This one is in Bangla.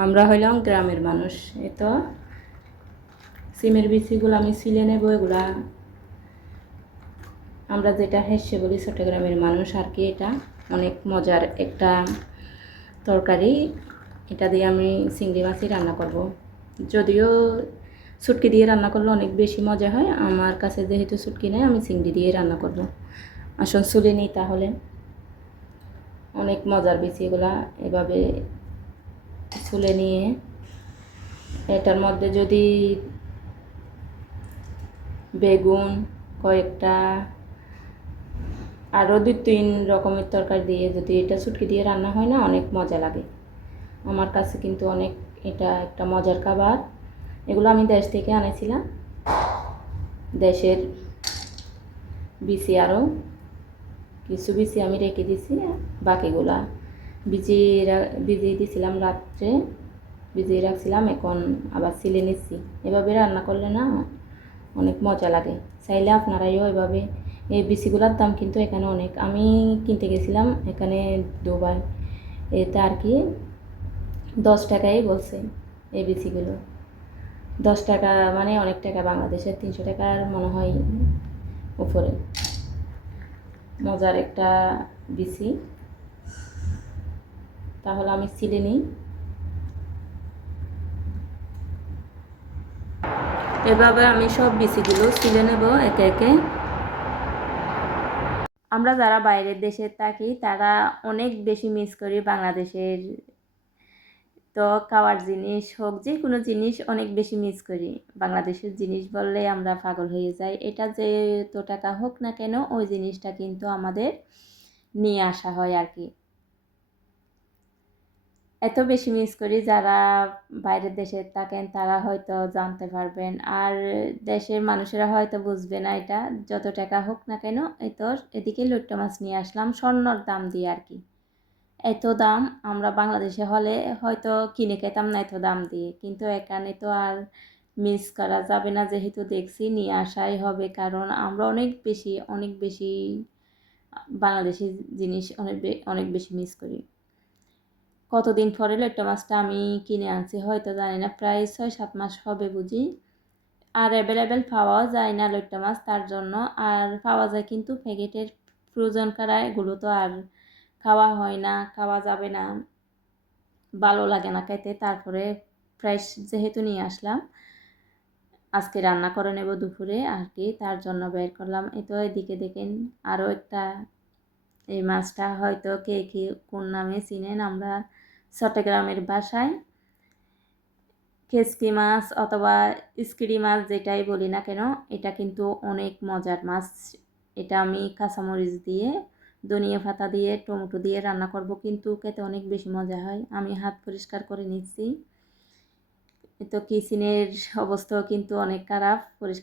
আমরা হইলাম গ্রামের মানুষ। এ তো সিমের বিচিগুলো আমি ছিলে নেব। এগুলা আমরা যেটা হেসে বলি চট্টগ্রামের মানুষ আর কি। এটা অনেক মজার একটা তরকারি। এটা দিয়ে আমি চিংড়ি মাছই রান্না করব। যদিও শুটকি দিয়ে রান্না করলে অনেক বেশি মজা হয়, আমার কাছে যেহেতু শুটকি নেই আমি চিংড়ি দিয়ে রান্না করব। আসন চুলে নিই তাহলে। অনেক মজার বিচি এগুলা। এভাবে চুলে নিয়ে এটার মধ্যে যদি বেগুন কয়েকটা আরও 2-3 রকমের তরকারি দিয়ে যদি এটা শুটকি দিয়ে রান্না হয় না, অনেক মজা লাগে। আমার কাছে কিন্তু অনেক এটা একটা মজার খাবার। এগুলো আমি দেশ থেকে আনেছিলাম। দেশের বিচি আরও কিছু বিচি আমি রেখে দিছি, বাকিগুলা ভিজিয়ে দিয়েছিলাম রাত্রে, ভিজিয়ে রাখছিলাম, এখন আবার ছিলে নিচ্ছি। এভাবে রান্না করলে না অনেক মজা লাগে। চাইলে আপনারাও এভাবে। এই বিচিগুলোর দাম কিন্তু এখানে অনেক। আমি কিনতে গেছিলাম এখানে দুবার, এতে আর কি 10 টাকাই বলছে এই বিচিগুলো। 10 টাকা মানে অনেক টাকা, বাংলাদেশের 300 টাকার মনে হয় উপরে। মজার একটা বিচি। তাহলে আমি ছিলে নিই। এভাবে আমি সব বিচিগুলো ছিলে নেব একে একে। আমরা যারা বাইরের দেশে থাকি তারা অনেক বেশি মিস করি বাংলাদেশের তো খাওয়ার জিনিস হোক, যে কোনো জিনিস অনেক বেশি মিস করি। বাংলাদেশের জিনিস বললে আমরা পাগল হয়ে যাই। এটা যে তো টাকা হোক না কেন, ওই জিনিসটা কিন্তু আমাদের নিয়ে আসা হয় আর কি। এত বেশি মিস করি। যারা বাইরের দেশে থাকেন তারা হয়তো জানতে পারবেন, আর দেশের মানুষেরা হয়তো বুঝবে না এটা। যত টাকা হোক না কেন, এই তো এদিকে লইট্টা মাছ নিয়ে আসলাম স্বর্ণর দাম দিয়ে আর কি। এত দাম, আমরা বাংলাদেশে হলে হয়তো কিনে খেতাম না এত দাম দিয়ে, কিন্তু এখানে তো আর মিস করা যাবে না। যেহেতু দেখছি নিয়ে আসাই হবে, কারণ আমরা অনেক বেশি বাংলাদেশি জিনিস অনেক বেশি মিস করি। কতদিন পরে লইট্টা মাছটা আমি কিনে আনছি হয়তো জানি না, প্রায় 6-7 মাস হবে বুঝি। আর অ্যাভেলেবেল পাওয়াও যায় না লইট্টা মাছ, তার জন্য। আর পাওয়া যায় কিন্তু প্যাকেটের ফ্রোজেন করা, এগুলো তো আর খাওয়া হয় না, খাওয়া যাবে না, ভালো লাগে না খেতে। তারপরে ফ্রেশ যেহেতু নিয়ে আসলাম, আজকে রান্না করে নেব দুপুরে আর কি, তার জন্য বের করলাম। এই তো এদিকে দেখেন আরও একটা, এই মাছটা হয়তো কে কে কোন নামে চিনেন। আমরা চট্টগ্রামের ভাষায় কেসকি মাছ অথবা ইস্কিরি মাছ যেটাই বলি না কেন, এটা কিন্তু অনেক মজার মাছ। এটা আমি কাঁচামরিচ দিয়ে, ধনিয়া পাতা দিয়ে, টমেটো দিয়ে রান্না করব, কিন্তু খেতে অনেক বেশি মজা হয়। আমি হাত পরিষ্কার করে নিচ্ছি। তো কিচেনের অবস্থাও কিন্তু অনেক খারাপ, পরিষ্কার